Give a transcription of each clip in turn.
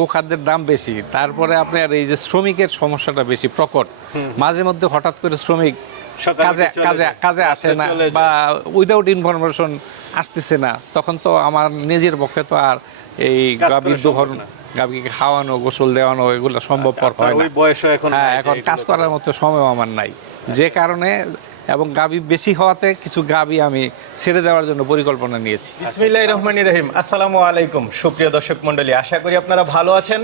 গোখাদ্যের দাম বেশি তারপরে আপনার এই যে শ্রমিকের সমস্যাটা বেশি প্রকট। মাঝে মধ্যে হঠাৎ করে শ্রমিক কাজে কাজে কাজে আসে না বা উইদাউট ইনফরমেশন আসতেছে না। তখন তো আমার নিজের পক্ষে তো আর এই গাভীর সম্ভব গাভীকে খাওয়ানো গোসল দেওয়ানো এগুলো সম্ভবপর আপনার হয় না। এখন হ্যাঁ কাজ করার মতো সময় আমার নাই। যে কারণে এবং গাভী বেশি হওয়াতে কিছু গাভী আমি ছেড়ে দেওয়ার জন্য পরিকল্পনা নিয়েছি। ইসমিল্লাহ রহমান রহিম। আসসালামু আলাইকুম। সুপ্রিয় দর্শক মণ্ডলী, আশা করি আপনারা ভালো আছেন,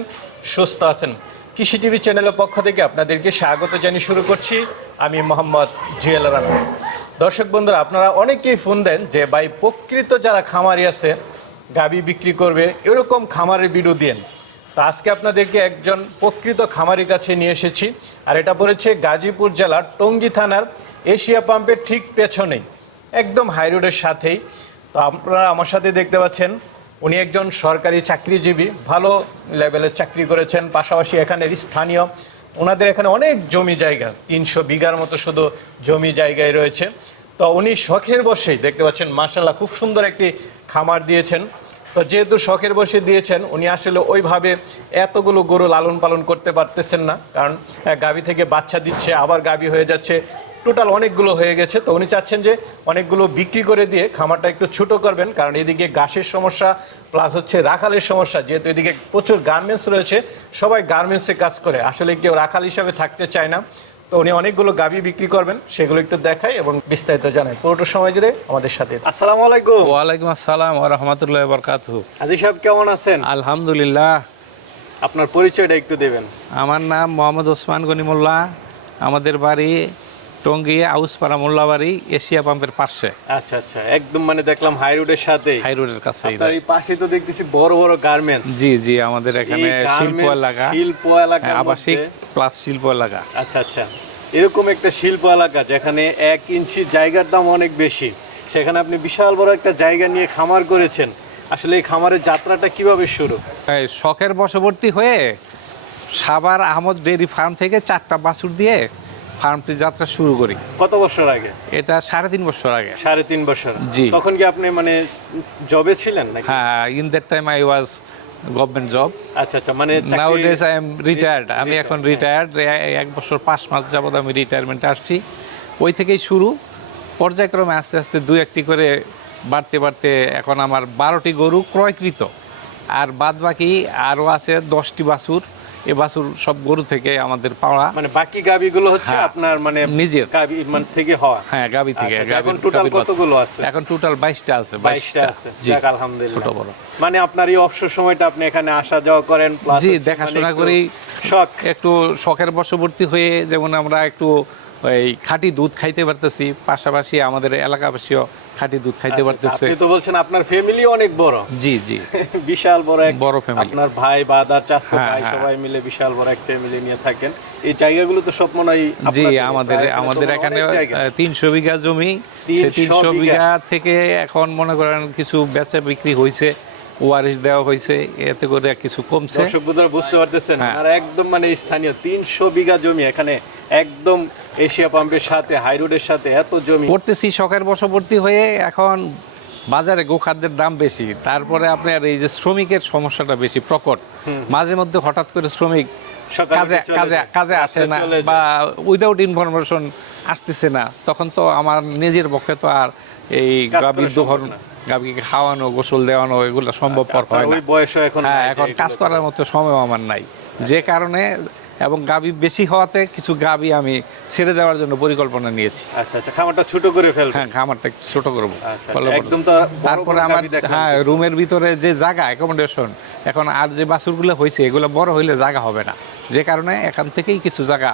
সুস্থ আছেন। কৃষি টিভি চ্যানেলের পক্ষ থেকে আপনাদেরকে স্বাগত জানিয়ে শুরু করছি আমি মোহাম্মদ জুয়েল রানা দর্শক বন্ধুরা, আপনারা অনেকেই ফোন দেন যে, ভাই, প্রকৃত যারা খামারি আছে, গাবি বিক্রি করবে, এরকম খামারের ভিডিও দিন তো আজকে আপনাদেরকে একজন প্রকৃত খামারির কাছে নিয়ে এসেছি, আর এটা পড়েছে গাজীপুর জেলার টঙ্গী থানার এশিয়া পাম্পের ঠিক পেছনেই, একদম হাই রোডের সাথেই। তো আপনারা আমার সাথে দেখতে পাচ্ছেন, উনি একজন সরকারি চাকরিজীবী, ভালো লেভেলের চাকরি করেছেন, পাশাপাশি এখানের স্থানীয়। ওনাদের এখানে অনেক জমি জায়গা, তিনশো বিঘার মতো শুধু জমি জায়গায় রয়েছে। তো উনি শখের বসেই দেখতে পাচ্ছেন মার্শাল্লাহ খুব সুন্দর একটি খামার দিয়েছেন। তো যেহেতু শখের বসে দিয়েছেন, উনি আসলে ওইভাবে এতগুলো গরু লালন পালন করতে পারতেছেন না। কারণ গাভী থেকে বাচ্চা দিচ্ছে, আবার গাভী হয়ে যাচ্ছে। টোটাল অনেকগুলো হয়ে গেছে। তো উনি চাচ্ছেন যে অনেকগুলো বিক্রি করে দিয়ে খামারটা একটু ছোট করবেন কারণ এদিকে ঘাসের সমস্যা প্লাস হচ্ছে রাখালের সমস্যা যেহেতু এদিকে প্রচুর গার্মেন্টস রয়েছে সবাই গার্মেন্টসে কাজ করে। আসলে কেউ রাখাল হিসাবে থাকতে চায় না। তো উনি অনেকগুলো গাভী বিক্রি করবেন সেগুলো একটু দেখাই এবং বিস্তারিত জানাই। পুরোটা সময় জুড়ে আমাদের সাথে আসসালামু আলাইকুম। ওয়ালাইকুম আসসালাম ওয়া রাহমাতুল্লাহি ওয়া বারাকাতুহু। হাজি সাহেব কেমন আছেন? আলহামদুলিল্লাহ। আপনার পরিচয়টা একটু দেবেন। আমার নাম মোহাম্মদ ওসমান গনিমুল্লাহ। আমাদের বাড়ি টঙ্গী আউসপাড়া মোল্লাবাড়ি এশিয়া পাম্পের পাশে। আচ্ছা আচ্ছা একদম মানে দেখলাম হাই রোডের সাথে। হাই রোডের কাছে এই পাশে তো দেখতেছি বড় বড় গার্মেন্টস জি জি আমাদের এখানে শিল্প এলাকা শিল্প এলাকা হ্যাঁ, আবাসিক প্লাস শিল্প এলাকা আচ্ছা আচ্ছা এরকম একটা শিল্প এলাকা যেখানে এক ইঞ্চি জায়গার দাম অনেক বেশি। সেখানে আপনি বিশাল বড় একটা জায়গা নিয়ে খামার করেছেন। আসলে এই খামারের যাত্রাটা কীভাবে শুরু? শখের বশবর্তী হয়ে সাবার আহমদ ডেয়ারি ফার্ম থেকে চারটা বাছুর দিয়ে ফার্মটি যাত্রা শুরু করি। কত বছর আগে? এটা সাড়ে তিন বছর আগে। সাড়ে তিন বছর। জি। তখন কি আপনি মানে জবে ছিলেন নাকি? হ্যাঁ in that time I was government job আচ্ছা আচ্ছা মানে nowadays I am retired আমি এখন রিটায়ার্ড এক বছর পাঁচ মাস যাবত আমি রিটায়ারমেন্টে আসছি। ওই থেকেই শুরু। পর্যায়ক্রমে আস্তে আস্তে দুই একটি করে বাড়তে বাড়তে এখন আমার বারোটি গরু ক্রয়কৃত। আর বাদ বাকি আরও আছে দশটি বাছুর। এ বাছুর সব গরু থেকে আমাদের পাওয়া মানে বাকি গাবিগুলো হচ্ছে হ্যাঁ, আপনার মানে নিজের। গাবি মানে থেকে হওয়া। হ্যাঁ গাবি থেকে আচ্ছা, এখন টোটাল কতগুলো আছে? এখন টোটাল বাইশটা আছে বাইশটা আছে জি যাক, আলহামদুলিল্লাহ। ছোট বড়। মানে আপনার এই অবসর সময়টা আপনি এখানে আসা যাওয়া করেন plus জি হচ্ছে দেখাশোনা মানে করি। শখ। একটু শখের বশবর্তী হয়ে যেমন আমরা একটু ওই খাঁটি দুধ খাইতে পারতেছি পাশাপাশি আমাদের এলাকাবাসীও খাঁটি দুধ খাইতে পারতেছে। আপনি তো বলছেন আপনার ফ্যামিলি অনেক বড়। জি জি। বিশাল বড় এক বড় ফ্যামিলি আপনার ভাই বাদার চাচা হ্যাঁ, ভাই হ্যাঁ। সবাই মিলে বিশাল বড় এক ফ্যামিলি নিয়ে থাকেন। এই জায়গাগুলো তো সব মনে হয় জি আমাদের আমাদের এখানে অনেক জায়গা। তিনশো বিঘা জমি। সে 300 তিনশো বিঘা। বিঘা। থেকে এখন মনে করেন কিছু বেচা বিক্রি হয়েছে ওয়ারিশ দেওয়া হয়েছে এতে করে কিছু কমছে। দর্শক বন্ধুরা বুঝতে পারতেছেন হ্যাঁ। আর একদম মানে স্থানীয় তিনশো বিঘা জমি এখানে একদম এশিয়া পাম্পের সাথে হাই রোডের সাথে এত জমি। পড়তেছি শখের বশবর্তী হয়ে এখন বাজারে গোখাদ্যের দাম বেশি। তারপরে আপনার এই যে শ্রমিকের সমস্যাটা বেশি প্রকট। মাঝে মধ্যে হঠাৎ করে শ্রমিক কাজে কাজে কাজে আসে না বা উইদাউট ইনফরমেশন আসতেছে না। তখন তো আমার নিজের পক্ষে তো আর এই গাভীর দোহন। গাভীকে খাওয়ানো গোসল দেওয়ানো এগুলো সম্ভবপর আপনার হয় না। ওই বয়সও এখন হ্যাঁ এখন কাজ করার মতো সময় আমার নাই। যে কারণে এবং গাভী বেশি হওয়াতে কিছু গাভী আমি ছেড়ে দেওয়ার জন্য পরিকল্পনা নিয়েছি। আচ্ছা আচ্ছা খামারটা ছোট করে ফেলবেন হ্যাঁ খামারটা ছোট করব আচ্ছা, একদম তো তারপরে আমার হ্যাঁ রুমের ভিতরে যে জায়গা অ্যাকোমোডেশন এখন আর যে বাছুরগুলো হয়েছে এগুলো বড় হইলে জায়গা হবে না। যে কারণে এখান থেকেই কিছু জায়গা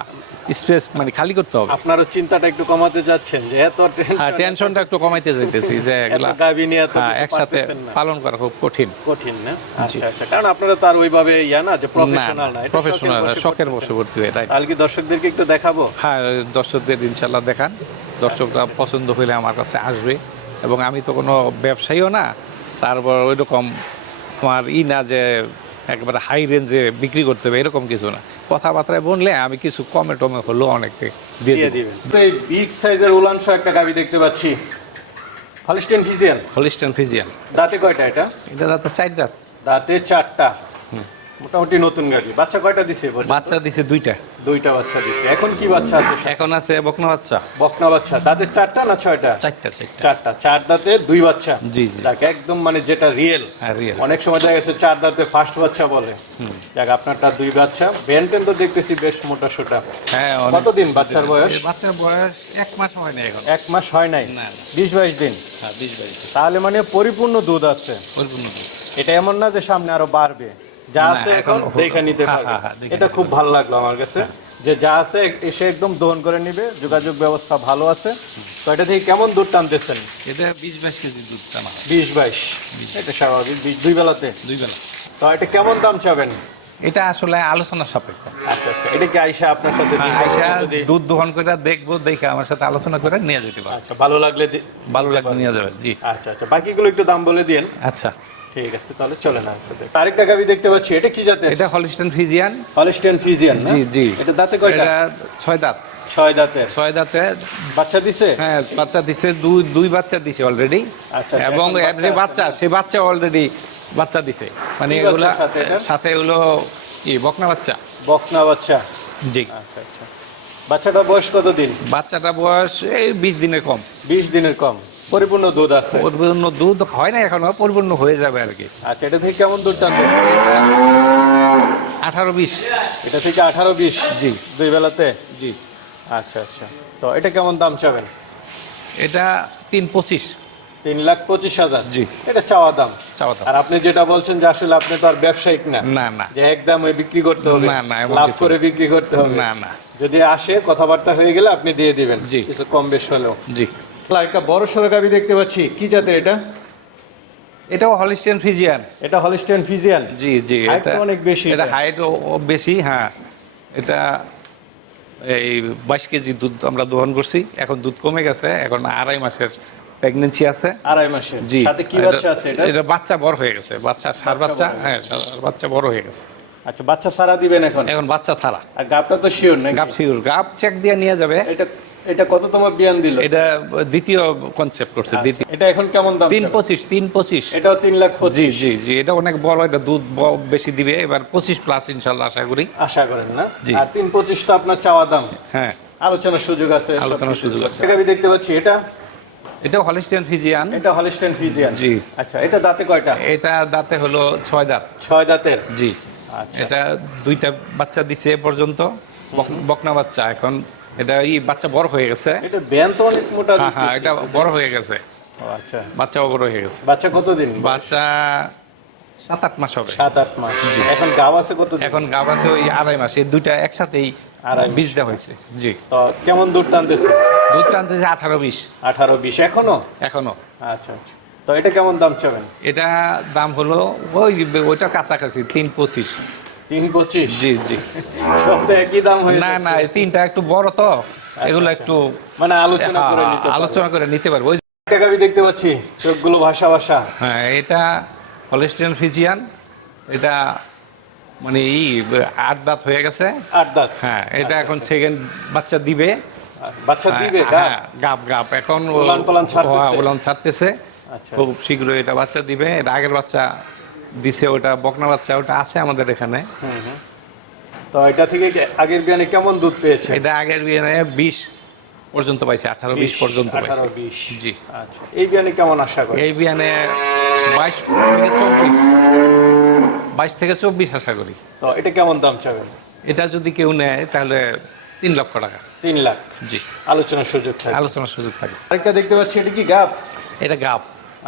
স্পেস মানে খালি করতে হবে। আপনারও চিন্তাটা একটু কমাতে যাচ্ছেন যে এত হ্যাঁ টেনশনটা একটু কমাইতে যাইতেছি যে এগুলা গাভী নিয়ে এত হ্যাঁ একসাথে পালন করা খুব কঠিন। কঠিন না? আচ্ছা আচ্ছা। কারণ আপনারা তো আর ওইভাবে ইয়া না যে প্রফেশনাল না এটা প্রফেশনাল শখের শখের। বশবর্তী এটাই তাহলে কি দর্শকদেরকে একটু দেখাবো? হ্যাঁ দর্শকদের ইনশাল্লাহ দেখান। দর্শকরা পছন্দ হইলে আমার কাছে আসবে। এবং আমি তো কোনো ব্যবসায়ীও না তারপর ওই রকম আমার ই না যে একবারে হাই রেঞ্জে বিক্রি করতে হবে এরকম কিছু না। কথাবার্তায় বললে আমি কিছু কমে টমে হলো অনেকে দিয়ে দিবেন। এই বিগ সাইজের উলান একটা গাবি দেখতে পাচ্ছি। হলিস্টেন ফিজিয়াল হলিস্টেন ফিজিয়ান দাঁতে কয়টা এটা? এটা দাঁতে চার দাঁত। দাঁতে চারটা। মোটামুটি নতুন গাড়ি। বাচ্চা কয়টা দিছে বাচ্চা দিছে দুইটা। দুইটা বাচ্চা দিছে। এখন কি বাচ্চা আছে? এখন আছে বকনা বাচ্চা। বকনা বাচ্চা। দাঁতের চারটা না ছয়টা? চারটা চারটা। চার দাঁতে দুই বাচ্চা? জি, জি। যাক একদম মানে যেটা রিয়েল হ্যাঁ রিয়েল অনেক সময় দেখা গেছে চার দাঁতে ফার্স্ট বাচ্চা বলে। যাক আপনারটা দুই বাচ্চা। বেনটেন তো দেখতেছি বেশ মোটা সোটা। হ্যাঁ কতদিন বাচ্চার বয়স? বাচ্চার বয়স এক মাস হয় না এখন। এক মাস হয় নাই। বিশ বাইশ দিন? হ্যাঁ বিশ বাইশ তাহলে মানে পরিপূর্ণ দুধ আছে। পরিপূর্ণ দুধ। এটা এমন না যে সামনে আরও বাড়বে। যা আছে এখন দেখে নিতে হ্যাঁ, পারবে। হ্যাঁ, হ্যাঁ, এটা খুব ভালো লাগল আমার কাছে যে যা আছে এসে একদম দহন করে নিবে যোগাযোগ ব্যবস্থা ভালো আছে। তো এটা থেকে কেমন দুধ টানতেছেন? এটা বিশ বাইশ কেজি দুধ টানা বিশ বাইশ। এটা স্বাভাবিক দুই বেলাতে? দুই বেলা তো এটা কেমন দাম চাবেন? এটা আসলে আলোচনার সাপেক্ষ। আচ্ছা আচ্ছা। এটা কি আইসা আপনার সাথে হ্যাঁ, আইসা দুধ দোহন করে দেখব দেখে আমার সাথে আলোচনা করে নিয়ে যেতে পারব। আচ্ছা ভালো লাগলে ভালো লাগলে নিয়ে যাবে জি। আচ্ছা আচ্ছা। বাকিগুলো একটু দাম বলে দিন আচ্ছা। ঠিক আছে তাহলে চলে না আরেকটা গাবি দেখতে পাচ্ছি এটা কি জাতের? এটা হলিস্টান ফিজিয়ান হলিস্টিয়ান ফিজিয়ান জি জি। এটা দাঁতে কয়টা? এটা ছয় দাঁত। ছয় দাঁতের ছয় দাঁতে। বাচ্চা দিছে? হ্যাঁ বাচ্চা দিছে দুই দুই বাচ্চা দিছে অলরেডি আচ্ছা, এবং এখন এর যে বাচ্চা। সেই বাচ্চা অলরেডি বাচ্চা দিছে। মানে এগুলা সাথে এগুলো কি বকনা বাচ্চা? বকনা বাচ্চা। জি। আচ্ছা আচ্ছা। বাচ্চাটা বয়স কত দিন বাচ্চাটা বয়স এই বিশ দিনের কম। বিশ দিনের কম। পরিপূর্ণ দুধ আছে। পরিপূর্ণ দুধ হয় না এখনও পরিপূর্ণ হয়ে যাবে আর কি। আচ্ছা এটা থেকে কেমন দুধ টানবে? আঠারো বিশ। এটা থেকে আঠারো বিশ? জি। দুই বেলাতে? জি। আচ্ছা আচ্ছা। তো এটা কেমন দাম চাবেন? এটা তিন পঁচিশ। তিন লাখ পঁচিশ হাজার? জি। এটা চাওয়া দাম। চাওয়া দাম। আর আপনি যেটা বলছেন যে আসলে আপনি তো আর ব্যবসায়িক না না না। যে একদম ওই বিক্রি করতে হবে না, না, লাভ করে বিক্রি করতে হবে। না না। যদি আসে কথাবার্তা হয়ে গেলে আপনি দিয়ে দিবেন। জি। কিছু কম বেশ হলেও। জি। একটা বড় সড়ক আমি দেখতে পাচ্ছি। কি জাতের এটা? এটাও হলিস্টিয়ান ফিজিয়ান এটা হলিস্টিয়ান ফিজিয়ান জি জি এটা অনেক বেশি। এটা। হাইট বেশি হ্যাঁ। এটা এই বাইশ কেজি দুধ আমরা দোহন করছি। এখন দুধ কমে গেছে এখন আড়াই মাসের প্রেগনেন্সি আছে। আড়াই মাসের। জি সাথে কি বাচ্চা আছে এটা? এটা বাচ্চা বড় হয়ে গেছে বাচ্চা সার বাচ্চা হ্যাঁ বাচ্চা বড় হয়ে গেছে। আচ্ছা বাচ্চা সারা দিবেন এখন? এখন বাচ্চা ছাড়া। আর গাবটা তো শিওর নাকি? গাপ শিউর গাপ চেক দিয়ে নিয়ে যাবে। এটা এটা কততম বিয়ান দিল? এটা দ্বিতীয় কনসেপ্ট করছে দ্বিতীয়। এটা এখন কেমন দাম তিন পঁচিশ তিন পঁচিশ। এটাও তিন লাখ জি পঁচিশ। জি জি এটা অনেক বড় এটা দুধ বেশি দিবে এবার পঁচিশ প্লাস ইনশাল্লাহ আশা করি। আশা করেন না? জি। আর তিন পঁচিশ তো আপনার চাওয়া দাম। হ্যাঁ। আলোচনার সুযোগ আছে আলোচনার সুযোগ আছে। আমি দেখতে পাচ্ছি এটা? এটাও হলিস্টিয়ান ফিজিয়ান এটা হলিস্টেন ফিজিয়ান জি। আচ্ছা এটা দাঁতে কয়টা? এটা দাঁতে হলো ছয় দাঁত। ছয় দাঁতের? জি। আচ্ছা। এটা দুইটা বাচ্চা দিছে এ পর্যন্ত বক- বকনা বাচ্চা এখন এটা এই বাচ্চা বড় হয়ে গেছে। এটা ব্যান তো অনেক মোটা হ্যাঁ হ্যাঁ এটা বড় হয়ে গেছে। ও, আচ্ছা। বাচ্চা বড় হয়ে গেছে। বাচ্চা কতদিন বাচ্চা সাত আট মাস হবে। সাত আট মাস। এখন গাব আছে কতদিন? এখন গাব আছে ওই আড়াই মাস। এই দুইটা একসাথেই আড়াই দেওয়া হয়েছে। জি। তো কেমন দূর টানতেছে? দুধ টানতেছে আঠারো বিশ। আঠারো বিশ। এখনও? এখনও। আচ্ছা আচ্ছা। তো এটা কেমন দাম চাবেন? এটা দাম হলো ওই ওইটা কাছাকাছি তিন পঁচিশ। তিন পঁচিশ? জি জি। সব তো একই দাম হয়ে না না তিনটা একটু বড় তো। এগুলো একটু মানে আলোচনা করে হ্যাঁ, নিতে আলোচনা করে নিতে পারব। ওই আমি দেখতে পাচ্ছি চোখগুলো ভাষা ভাষা হ্যাঁ এটা হলিস্টিয়ান ফিজিয়ান এটা মানে এই আট দাঁত হয়ে গেছে। আট দাঁত। হ্যাঁ এটা এখন সেকেন্ড বাচ্চা দিবে। বাচ্চা দিবে হ্যাঁ, হ্যাঁ, গাপ গাপ এখন উলান পালান ছাড়তেছে? হ্যাঁ, উলান ছাড়তেছে। আচ্ছা। খুব শীঘ্রই এটা বাচ্চা দিবে। এর আগের বাচ্চা দিছে ওটা বকনা বাচ্চা ওটা আছে আমাদের এখানে। তো এটা থেকে আগের বিয়ানে কেমন দুধ পেয়েছে? এটা আগের বিয়ে বিশ পর্যন্ত পাইছে আঠারো বিশ পর্যন্ত পাইছে। জি। আচ্ছা এই বিয়ানে কেমন আশা করে এই বিয়ানে বাইশ থেকে চব্বিশ। বাইশ থেকে চব্বিশ আশা করি। তো এটা কেমন দাম চাবেন? এটা যদি কেউ নেয় তাহলে তিন লক্ষ টাকা। তিন লাখ। জি। আলোচনার সুযোগ থাকে। আলোচনার সুযোগ থাকে। আরেকটা দেখতে পাচ্ছি এটা কি গাপ এটা গাপ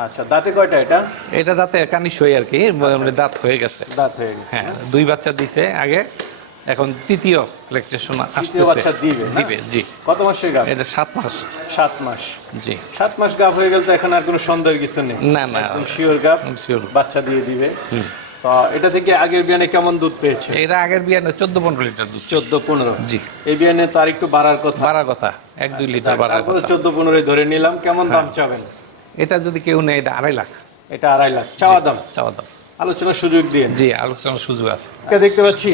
আচ্ছা দাঁতে কয়টা এটা? এটা দাঁতে কানিস হয়ে আর কি মানে দাঁত হয়ে গেছে। দাঁত হয়ে গেছে হ্যাঁ দুই বাচ্চা দিছে আগে এখন তৃতীয় ইলেকট্রেশন আসতেছে। বাচ্চা দিবে দিবে জি। কত মাসের গাব এটা সাত মাস। সাত মাস। জি। সাত মাস গাব হয়ে গেলে তো এখন আর কোনো সন্দেহের কিছু নেই। না না। একদম শিওর গাব শিওর বাচ্চা দিয়ে দিবে। তো এটা থেকে আগের বিয়ানে কেমন দুধ পেয়েছে? এটা আগের বিয়ানে চোদ্দ পনেরো লিটার দুধ চোদ্দ পনেরো। জি। এই বিয়ানে তো আর একটু বাড়ার কথা। বাড়ার কথা এক দুই লিটার বাড়ার কথা। চোদ্দ পনেরোই ধরে নিলাম কেমন দাম চাবেন? এটা যদি কেউ নেয় এটা আড়াই লাখ। এটা আড়াই লাখ। চাওয়া দাম? চাওয়া দাম। আলোচনার সুযোগ দিয়ে। জি আলোচনার সুযোগ আছে। দেখতে পাচ্ছি?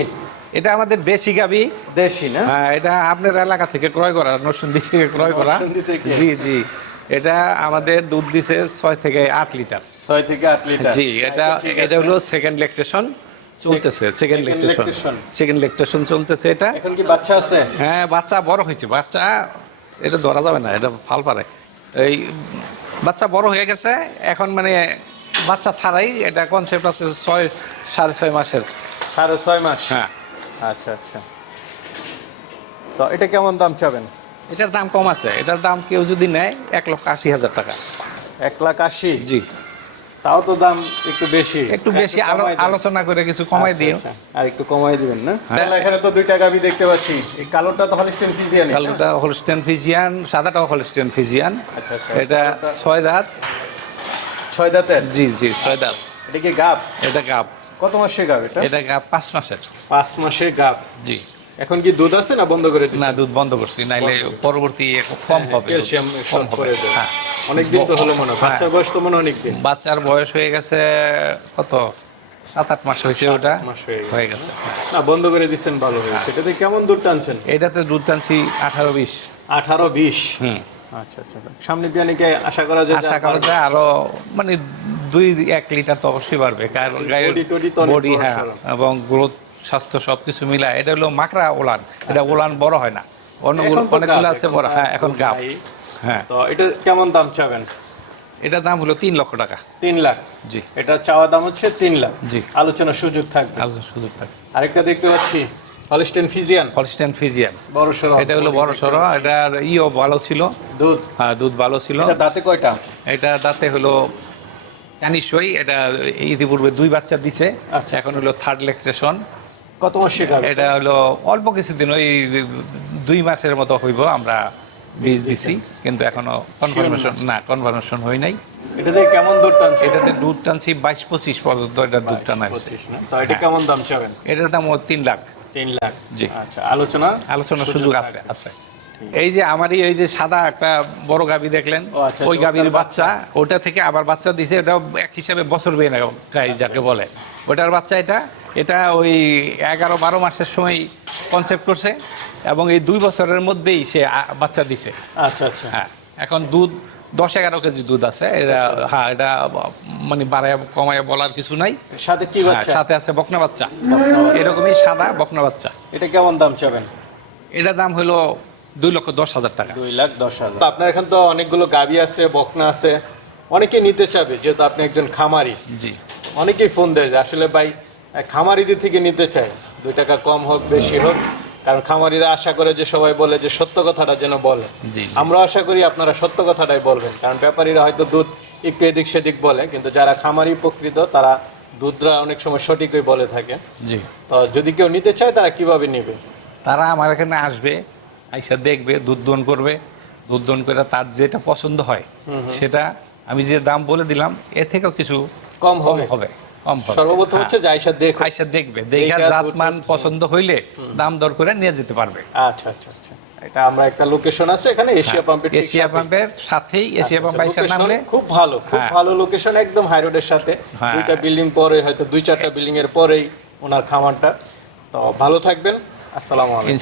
এটা আমাদের দেশি গাবি। দেশি না? হ্যাঁ এটা আপনার এলাকা থেকে ক্রয় করা নরসিংদী থেকে ক্রয় করা। জি জি। এটা আমাদের দুধ দিছে ছয় থেকে আট লিটার। ছয় থেকে আট লিটার। জি এটা আচ্ছা, এটা হলো সেকেন্ড ল্যাকটেশন চলতেছে সেকেন্ড লেকটেশন সেকেন্ড লেকটেশন চলতেছে এটা। এখন কি বাচ্চা আছে? হ্যাঁ বাচ্চা বড় হয়েছে। বাচ্চা এটা ধরা যাবে না এটা ফাল পারে। এই বাচ্চা বড় হয়ে গেছে এখন মানে বাচ্চা ছাড়াই এটা কনসেপ্ট আছে ছয় সাড়ে ছয় মাসের। সাড়ে ছয় মাস? হ্যাঁ। আচ্ছা আচ্ছা। তো এটা কেমন দাম চাবেন? এটার দাম কম আছে। এটার দাম কেউ যদি নেয় এক লক্ষ আশি হাজার টাকা। এক লাখ আশি? জি। তাও তো দাম একটু বেশি। একটু বেশি। আলোচনা করে কিছু কমাই আচ্ছা, দিও আচ্ছা। আর একটু কমাই দিবেন না? হ্যাঁ। তাহলে এখানে তো দুইটা গাবি দেখতে পাচ্ছি। এই কালোটা তো হলিস্টেন ফিজিয়ান কালোটা হলস্টেন ফিজিয়ান সাদাটাও হলস্টেন ফিজিয়ান। এটা ছয় দাঁত। ছয় দাঁতের? জি জি ছয় দাঁত। এটা কি গাব এটা গাব কত মাসে গাব এটা? এটা গাব পাঁচ মাসের। পাঁচ মাসে গাব জি। এখন কি দুধ আছে না বন্ধ করে না দুধ বন্ধ করছি নাইলে পরবর্তী কম হবে ক্যালসিয়াম কম শর্ট হবে। করে দেয় হ্যাঁ। অনেক দিন তো হলো মনে হয়। হ্যাঁ। বাচ্চার বয়স তো মনে অনেক দিন বাচ্চার বয়স হয়ে গেছে কত? সাত আট মাস হয়েছে ওটা। হয়ে গেছে। হয়ে হ্যাঁ। না বন্ধ করে দিচ্ছেন ভালো হয়েছে। এটাতে কেমন দুধ টানছেন? এটাতে দুধ টানছি আঠারো বিশ। আঠারো বিশ? হুম। আচ্ছা আচ্ছা। সামনে বিয়ানিকে আশা করা যায় আশা করা যায় আরও মানে দুই এক লিটার তো অবশ্যই বাড়বে। কারণ গায়ের বডি হ্যাঁ এবং গ্রোথ স্বাস্থ্য সবকিছু মিলায়। এটা হলো মাকড়া ওলান। এটা ওলান বড় হয় না। অন্য অনেকগুলো আছে বড় হ্যাঁ এখন নাই। হ্যাঁ। তো এটা কেমন দাম চাবেন? এটার দাম হলো তিন লক্ষ টাকা। তিন লাখ? জি। এটা চাওয়া দাম হচ্ছে তিন লাখ। জি। আলোচনার সুযোগ থাকবে। আলোচনার সুযোগ থাকে আরেকটা দেখতে পাচ্ছি হলিস্টেন ফিজিয়ান হলস্টেন ফিজিয়ান বড় সড়ো এটা হলো বড় সড়ো এটার ইও ভালো ছিল। দুধ? হ্যাঁ দুধ ভালো ছিল। এটা দাঁতে কয়টা? এটা দাঁতে হলো জানিসই এটা ইতিপূর্বে দুই বাচ্চা দিছে। আচ্ছা, এখন হলো থার্ড লেকটেশন কত মাস এটা হলো অল্প কিছুদিন ওই দুই মাসের মতো হইব আমরা বীজ দিছি কিন্তু এখনও কনফার্মেশন না কনফার্মেশন হয় নাই। এটাতে কেমন দুধ টানছে? এটাতে দুধ টানছি বাইশ পঁচিশ পর্যন্ত এটা দুধ টানা হয়েছে। তো এটা কেমন দাম চাবেন? এটার দাম ও তিন লাখ। তিন লাখ। জি। আচ্ছা আলোচনা? আলোচনার সুযোগ আছে আছে। এই যে আমারই এই যে সাদা একটা বড় গাবি দেখলেন আচ্ছা, ওই আচ্ছা, গাবির বাচ্চা ওটা থেকে আবার বাচ্চা দিছে ওটা এক হিসাবে বছর বেয়ে না গাই যাকে বলে। ওটার বাচ্চা এটা এটা ওই এগারো বারো মাসের সময় কনসেপ্ট করছে। এবং এই দুই বছরের মধ্যেই সে বাচ্চা দিছে। আচ্ছা আচ্ছা। হ্যাঁ এখন দুধ দশ এগারো কেজি দুধ আছে। এটা হ্যাঁ এটা মানে বাড়ায় কমায় বলার কিছু নাই। সাথে কি হ্যাঁ, বাচ্চা? সাথে আছে বকনা বাচ্চা। এরকমই সাদা বকনা বাচ্চা। এটা কেমন দাম চাবেন? এটার দাম হলো দুই লক্ষ দশ হাজার টাকা। দুই লাখ দশ হাজার। আপনার এখানে তো অনেকগুলো গাবি আছে বকনা আছে। অনেকে নিতে চাবে যেহেতু আপনি একজন খামারি। জি। অনেকেই ফোন দেয় যে আসলে ভাই খামারিদের থেকে নিতে চাই। দুই টাকা কম হোক বেশি হোক। কারণ খামারিরা আশা করে যে সবাই বলে যে সত্য কথাটা যেন বলে। আমরা আশা করি আপনারা সত্য কথাটাই বলবেন কারণ ব্যাপারীরা হয়তো দুধ একটু এদিক সেদিক বলে কিন্তু যারা খামারি প্রকৃত তারা দুধরা অনেক সময় সঠিকই বলে থাকে। জি। তো যদি কেউ নিতে চায় তারা কীভাবে নেবে? তারা আমার এখানে আসবে আইসা দেখবে দুধ দন করবে। দুধ দন করে তার যেটা পছন্দ হয় সেটা আমি যে দাম বলে দিলাম এ থেকেও কিছু কম হবে। হবে। সর্বপ্রথম হচ্ছে যে দেখো। আইসা দেখবে দেখা দেখা জাত মান পছন্দ হইলে দাম দর করে নিয়ে যেতে পারবে। আচ্ছা আচ্ছা আচ্ছা। এটা আমরা একটা লোকেশন আছে এখানে এশিয়া পাম্পের এশিয়া সাথেই। পাম্পের সাথেই এশিয়া পাম্প আইসা নামলে খুব ভালো খুব হ্যাঁ। ভালো লোকেশন একদম হাই রোডের সাথে। হ্যাঁ। দুইটা বিল্ডিং পরে হয়তো দুই চারটা বিল্ডিং এর পরেই ওনার খামারটা। তো ভালো থাকবেন। আসসালামু আলাইকুম।